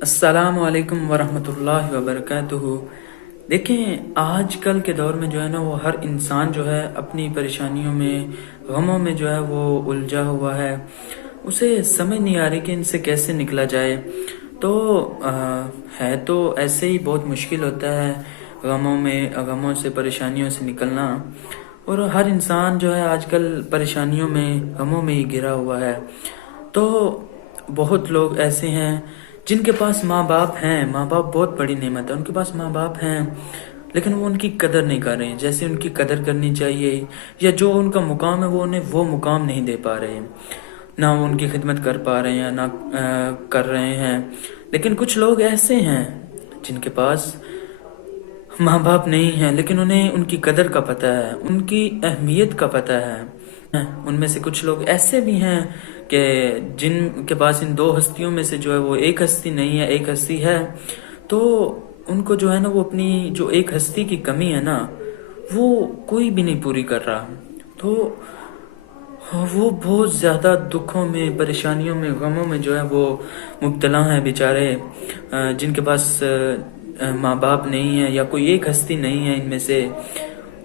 السلام علیکم ورحمۃ اللہ وبرکاتہ۔ دیکھیں، آج کل کے دور میں جو ہے نا وہ ہر انسان جو ہے اپنی پریشانیوں میں، غموں میں جو ہے وہ الجھا ہوا ہے۔ اسے سمجھ نہیں آ رہی کہ ان سے کیسے نکلا جائے۔ تو ہے تو ایسے ہی بہت مشکل ہوتا ہے غموں سے، پریشانیوں سے نکلنا۔ اور ہر انسان جو ہے آج کل پریشانیوں میں، غموں میں ہی گھرا ہوا ہے۔ تو بہت لوگ ایسے ہیں جن کے پاس ماں باپ ہیں، ماں باپ بہت بڑی نعمت ہے، ان کے پاس ماں باپ ہیں، لیکن وہ ان کی قدر نہیں کر رہے ہیں جیسے ان کی قدر کرنی چاہیے، یا جو ان کا مقام ہے وہ انہیں وہ مقام نہیں دے پا رہے ہیں، نہ وہ ان کی خدمت کر پا رہے ہیں، نہ کر رہے ہیں۔ لیکن کچھ لوگ ایسے ہیں جن کے پاس ماں باپ نہیں ہیں، لیکن انہیں ان کی قدر کا پتہ ہے، ان کی اہمیت کا پتہ ہے۔ ان میں سے کچھ لوگ ایسے بھی ہیں کہ جن کے پاس ان دو ہستیوں میں سے جو ہے وہ ایک ہستی نہیں ہے، ایک ہستی ہے، تو ان کو جو ہے نا وہ اپنی جو ایک ہستی کی کمی ہے نا وہ کوئی بھی نہیں پوری کر رہا۔ تو وہ بہت زیادہ دکھوں میں، پریشانیوں میں، غموں میں جو ہے وہ مبتلا ہیں بیچارے، جن کے پاس ماں باپ نہیں ہے یا کوئی ایک ہستی نہیں ہے ان میں سے۔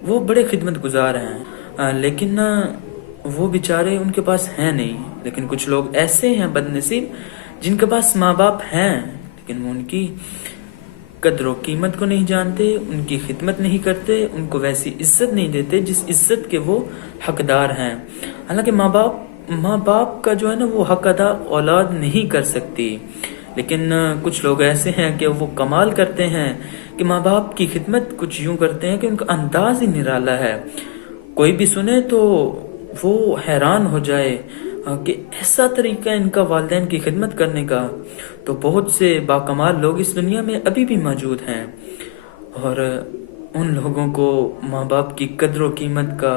وہ بڑے خدمت گزار ہیں، لیکن وہ بیچارے ان کے پاس ہیں نہیں۔ لیکن کچھ لوگ ایسے ہیں بد نصیب جن کے پاس ماں باپ ہیں، لیکن وہ ان کی قدر و قیمت کو نہیں جانتے، ان کی خدمت نہیں کرتے، ان کو ویسی عزت نہیں دیتے جس عزت کے وہ حقدار ہیں۔ حالانکہ ماں باپ کا جو ہے نا وہ حق ادا اولاد نہیں کر سکتی، لیکن کچھ لوگ ایسے ہیں کہ وہ کمال کرتے ہیں کہ ماں باپ کی خدمت کچھ یوں کرتے ہیں کہ ان کا انداز ہی نرالا ہے، کوئی بھی سنے تو وہ حیران ہو جائے کہ ایسا طریقہ ان کا والدین کی خدمت کرنے کا۔ تو بہت سے باکمال لوگ اس دنیا میں ابھی بھی موجود ہیں، اور ان لوگوں کو ماں باپ کی قدر و قیمت کا،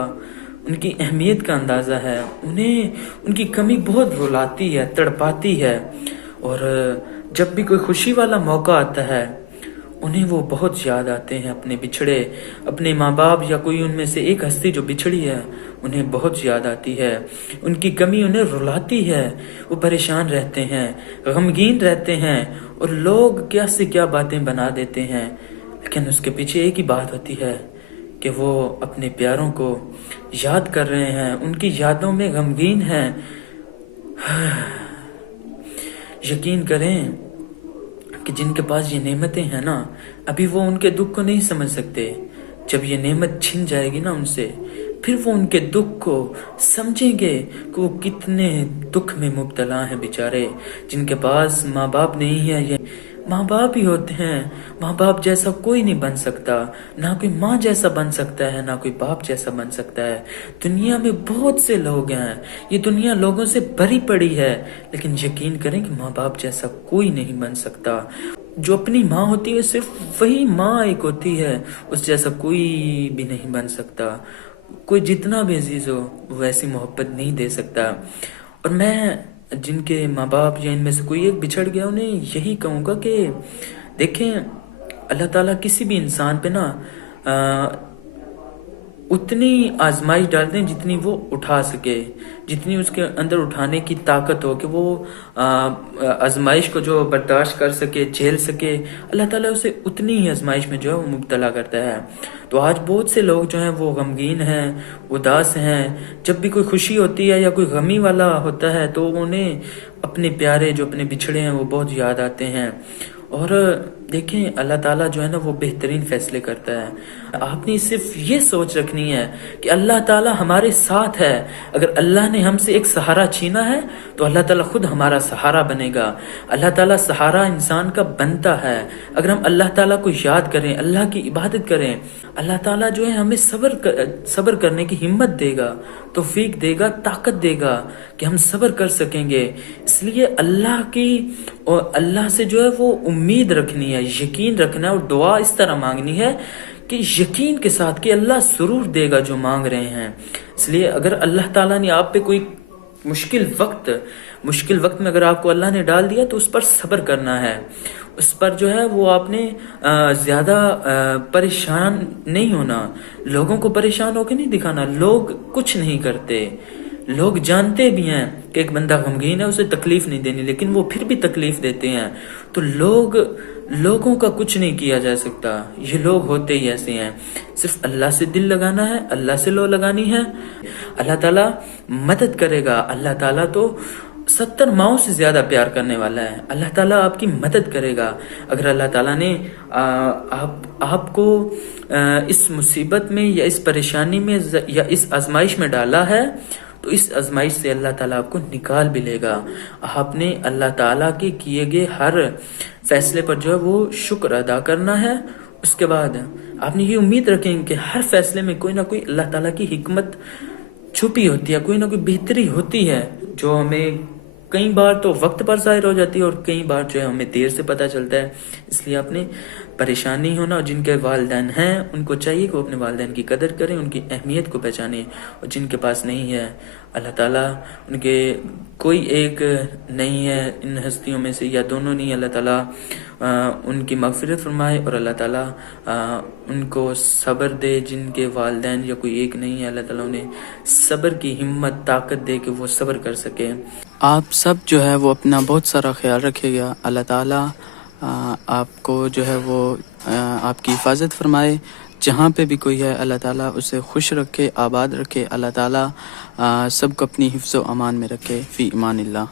ان کی اہمیت کا اندازہ ہے۔ انہیں ان کی کمی بہت رلاتی ہے، تڑپاتی ہے، اور جب بھی کوئی خوشی والا موقع آتا ہے انہیں وہ بہت یاد آتے ہیں، اپنے بچھڑے، اپنے ماں باپ یا کوئی ان میں سے ایک ہستی جو بچھڑی ہے انہیں بہت یاد آتی ہے، ان کی کمی انہیں رلاتی ہے، وہ پریشان رہتے ہیں، غمگین رہتے ہیں، اور لوگ کیا سے کیا باتیں بنا دیتے ہیں، لیکن اس کے پیچھے ایک ہی بات ہوتی ہے کہ وہ اپنے پیاروں کو یاد کر رہے ہیں، ان کی یادوں میں غمگین ہیں۔ یقین کریں کہ جن کے پاس یہ نعمتیں ہیں نا، ابھی وہ ان کے دکھ کو نہیں سمجھ سکتے۔ جب یہ نعمت چھن جائے گی نا ان سے، پھر وہ ان کے دکھ کو سمجھیں گے کہ وہ کتنے دکھ میں مبتلا ہیں بیچارے، جن کے پاس ماں باپ نہیں ہے۔ یہ ماں باپ ہی ہوتے ہیں، ماں باپ جیسا کوئی نہیں بن سکتا، نہ کوئی ماں جیسا بن سکتا ہے، نہ کوئی باپ جیسا بن سکتا ہے۔ دنیا میں بہت سے لوگ ہیں، یہ دنیا لوگوں سے بھری پڑی ہے، لیکن یقین کریں کہ ماں باپ جیسا کوئی نہیں بن سکتا۔ جو اپنی ماں ہوتی ہے صرف وہی ماں ایک ہوتی ہے، اس جیسا کوئی بھی نہیں بن سکتا۔ کوئی جتنا بھی عزیز ہو وہ ایسی محبت نہیں دے سکتا۔ اور میں جن کے ماں باپ یا ان میں سے کوئی ایک بچھڑ گیا انہیں یہی کہوں گا کہ دیکھیں، اللہ تعالیٰ کسی بھی انسان پہ نا اتنی آزمائش ڈالتے ہیں جتنی وہ اٹھا سکے، جتنی اس کے اندر اٹھانے کی طاقت ہو کہ وہ آزمائش کو جو برداشت کر سکے، جھیل سکے، اللہ تعالیٰ اسے اتنی ہی آزمائش میں جو ہے وہ مبتلا کرتا ہے۔ تو آج بہت سے لوگ جو ہیں وہ غمگین ہیں، اداس ہیں۔ جب بھی کوئی خوشی ہوتی ہے یا کوئی غمی والا ہوتا ہے تو انہیں اپنے پیارے جو اپنے بچھڑے ہیں وہ بہت یاد آتے ہیں۔ اور دیکھیں، اللہ تعالیٰ جو ہے نا وہ بہترین فیصلے کرتا ہے۔ آپ نے صرف یہ سوچ رکھنی ہے کہ اللہ تعالیٰ ہمارے ساتھ ہے۔ اگر اللہ نے ہم سے ایک سہارا چھینا ہے تو اللہ تعالیٰ خود ہمارا سہارا بنے گا۔ اللہ تعالیٰ سہارا انسان کا بنتا ہے اگر ہم اللہ تعالیٰ کو یاد کریں، اللہ کی عبادت کریں۔ اللہ تعالیٰ جو ہے ہمیں صبر کرنے کی ہمت دے گا، توفیق دے گا، طاقت دے گا کہ ہم صبر کر سکیں گے۔ اس لیے اللہ سے جو ہے وہ امید رکھنی ہے، یقین رکھنا ہے، اور دعا اس طرح مانگنی ہے کہ یقین کے ساتھ کہ اللہ ضرور دے گا جو مانگ رہے ہیں۔ اس لیے اگر اللہ تعالیٰ نے آپ پہ کوئی مشکل وقت میں اگر آپ کو اللہ نے ڈال دیا تو اس پر صبر کرنا ہے، اس پر جو ہے وہ آپ نے زیادہ پریشان نہیں ہونا، لوگوں کو پریشان ہو کے نہیں دکھانا۔ لوگ کچھ نہیں کرتے، لوگ جانتے بھی ہیں کہ ایک بندہ غمگین ہے، اسے تکلیف نہیں دینی، لیکن وہ پھر بھی تکلیف دیتے ہیں۔ تو لوگوں کا کچھ نہیں کیا جا سکتا، یہ لوگ ہوتے ہی ایسے ہیں۔ صرف اللہ سے دل لگانا ہے، اللہ سے لو لگانی ہے، اللہ تعالیٰ مدد کرے گا۔ اللہ تعالیٰ تو 70 ماؤں سے زیادہ پیار کرنے والا ہے، اللہ تعالیٰ آپ کی مدد کرے گا۔ اگر اللہ تعالیٰ نے آپ کو اس مصیبت میں یا اس پریشانی میں یا اس آزمائش میں ڈالا ہے تو اس آزمائش سے اللہ تعالیٰ آپ کو نکال بھی لے گا۔ آپ نے اللہ تعالیٰ کے کیے گئے ہر فیصلے پر جو ہے وہ شکر ادا کرنا ہے۔ اس کے بعد آپ نے یہ امید رکھیں کہ ہر فیصلے میں کوئی نہ کوئی اللہ تعالیٰ کی حکمت چھپی ہوتی ہے، کوئی نہ کوئی بہتری ہوتی ہے، جو ہمیں کئی بار تو وقت پر ظاہر ہو جاتی ہے اور کئی بار جو ہے ہمیں دیر سے پتہ چلتا ہے۔ اس لیے آپ نے پریشانی ہونا، اور جن کے والدین ہیں ان کو چاہیے کہ وہ اپنے والدین کی قدر کریں، ان کی اہمیت کو پہچانیں، اور جن کے پاس نہیں ہے اللہ تعالیٰ ان کے کوئی ایک نہیں ہے ان ہستیوں میں سے یا دونوں نہیں، اللہ تعالیٰ ان کی مغفرت فرمائے، اور اللہ تعالیٰ ان کو صبر دے۔ جن کے والدین یا کوئی ایک نہیں ہے، اللہ تعالیٰ انہیں صبر کی ہمت طاقت دے کہ وہ صبر کر سکے۔ آپ سب جو ہے وہ اپنا بہت سارا خیال رکھے گا، اللہ تعالیٰ آپ کو جو ہے وہ آپ کی حفاظت فرمائے۔ جہاں پہ بھی کوئی ہے اللہ تعالیٰ اسے خوش رکھے، آباد رکھے، اللہ تعالیٰ سب کو اپنی حفظ و امان میں رکھے۔ فی امان اللہ۔